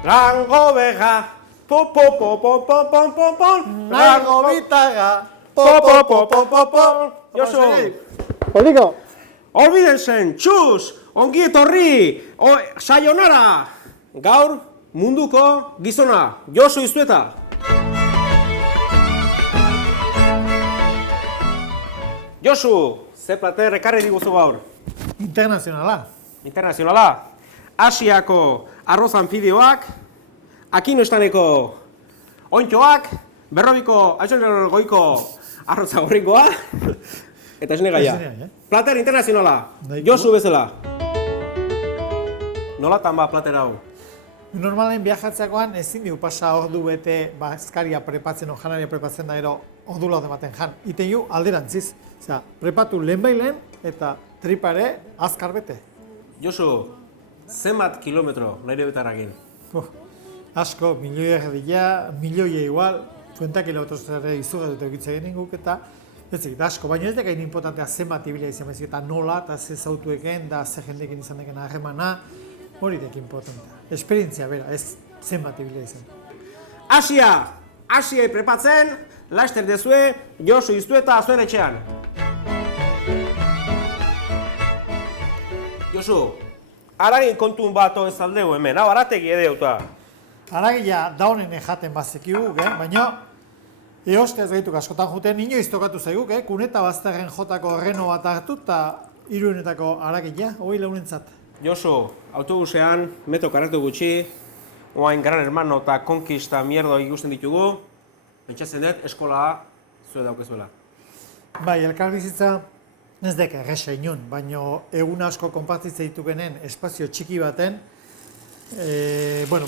Rango beja, po po po po po po po po. Rango bitaga, po po po po po po. Josu. Poliko. Olbidensen, txus, ongi etorri, sayonara. Gaur munduko gizona, Josu Iztueta. Josu, ze plater ekarri diguzu gaur? Internazionala. Internazionala. Asiako arroz anfibioak, Akinoestaneko ontxoak, Berrobiko, goiko arroza gorringoa, eta esne gaia. Plater internazionala, Josu bezala. Nolatan ba plater hau? Normalen viajatzeakoan ezin diu pasa ordu bete azkaria prepatzen o janaria prepatzen da ero ordu lau ematen jan. Iten ju alderantziz. Osea, prepatu lehenbailen eta tripare azkar bete. Josu, zenbat kilometro nahi betarakin? Asko, milioi erdia, milioia igual, 20 kilometrozare izugarrute egitzen genien guk eta ez egit asko, baina ez dekain importantea zenbat ibilia izan bezik eta nola eta ze zautueken da ze jendekin izan deken harremana, hori dek importantea. Esperientzia bera, ez zenbat ibilia izan. Asiai prepatzen, laster dezue, Josu Iztueta zuen etxean. Josu, haragin kontun bat ez aldeu hemen, hau arategi edeuta. Haragia daunen jaten bazekigu, baina eoste ez gaituk askotan juten inoiz tokatu zaiguk, kuneta bazterren jotako reno bat hartu eta iruenetako haragia, hoi leunentzat. Josu, autobusean, metro karretu gutxi, oain Gran Hermano eta Konkista mierdo ikusten ditugu, pentsatzen dut eskola zue daukezuela. Bai, elkarbizitza ez dek erresa inun, baina egun asko konpartitzen ditugenen espazio txiki baten,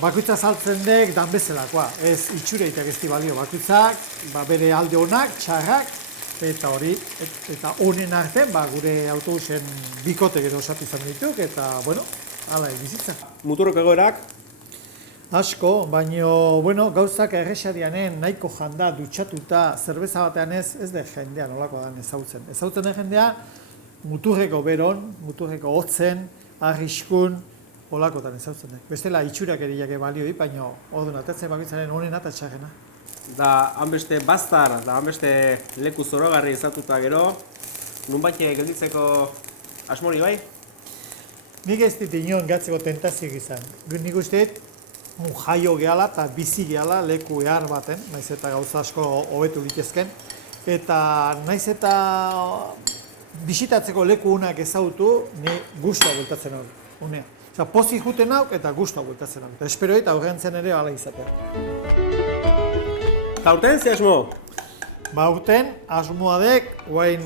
bakoitza saltzen dek dan bezalakoa, ez itxureitak ez di balio bakoitzak, bere alde honak, txarrak, eta hori, eta honen artean gure autobusen bikote gero osatu izan dituk, eta, hala bizitza. Muturrok egoerak? Asko, baina, gauzak erresadianen nahiko janda dutxatuta zerbeza batean ez de jendea nolako dan ezautzen. Ezautzen den jendea muturreko beron, muturreko hotzen, arriskun, olakotan ezautzen dek. Bestela itxurak eriak balio di, baina orduan atetzen bakoitzaren honena eta txarrena. Da, hanbeste baztar, da hanbeste leku zorogarri ezatuta gero, nunbait gelditzeko asmori bai? Nik ez dit inoen gatzeko tentazioak izan. Nik uste jaio gehala eta bizi gehala leku ehar baten, naiz eta gauza asko hobetu litezken. Eta naiz eta bisitatzeko leku unak ezagutu, ni gustua bultatzen hori, unea. Osa, pozik juten hau eta gustua bultatzen hau. Eta espero eta aurrentzen ere hala izatea. Eta urten ze asmo? Urten asmoa dek, guain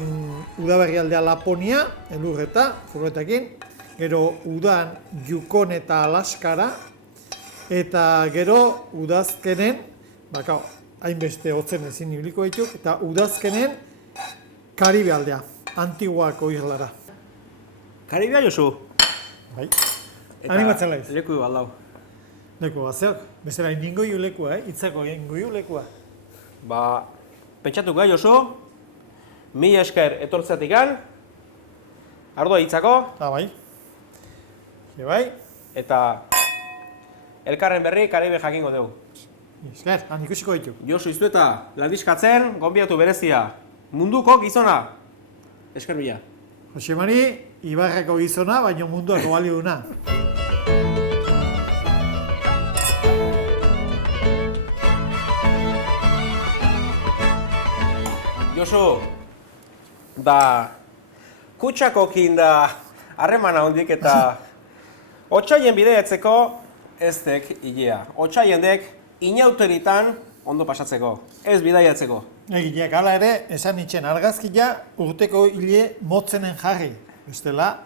udaberri aldea Laponia, elurreta, furgoetekin, gero udan Yukon eta Alaskara, eta gero udazkenen, hainbeste hotzen ezin ibiliko dituk, eta udazkenen Karibe aldea, Antiguako Irlara. Karibea, Josu? Bai. Animatzen laiz. Leku baldau. Leku bat zeok, bezala ningoiu lekua, hitzako ningoiu lekua. Pentsatu gai, Josu, 1000 esker etortzatikan, ardoa hitzako. Bai. Bai. Eta elkarren berri Karibe jakingo dugu. Esker, ikusiko ditu. Josu Iztueta, landiskatzen, gonbidatu berezia. Munduko gizona. Esker mila. Jose Mari, Ibarreko gizona, baina munduako balio duna. Josu, da kutsakokin da harremana hondik eta otsaien bideatzeko ez dek hilea. Otsaien dek inauteritan ondo pasatzeko, ez bidaiatzeko. Egileak hala ere, esan itxen argazkia urteko hile motzenen jarri. Bestela,